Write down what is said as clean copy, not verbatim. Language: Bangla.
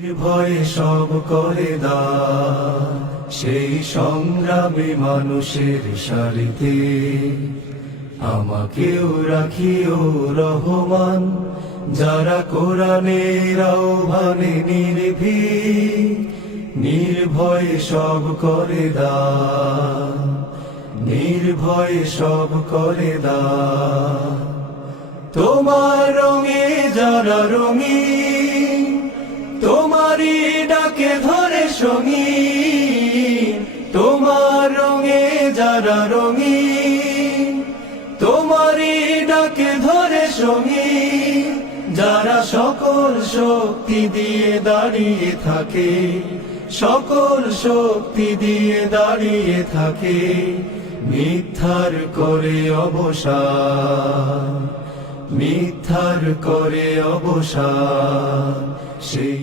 নির্ভয়ে সব করে দান সেই সংগ্রামী মানুষের সারিতে আমাকেও রাখিও রহমান, যারা কোরআনের আহ্বানে নির্ভীক নির্ভয়ে সব করে দান, নির্ভয়ে সব করে দান। তোমার রঙে যারা রঙিন, তোমারই ডাকে ধরে সঙ্গীন। তোমার রঙে যারা রঙিন, তোমারই ডাকে ধরে সঙ্গীন। যারা সকল শক্তি দিয়ে দাঁড়িয়ে থাকে, সকল শক্তি দিয়ে দাঁড়িয়ে থাকে, মিথ্যার করে অবসান, মিথ্যার করে অবসান সেই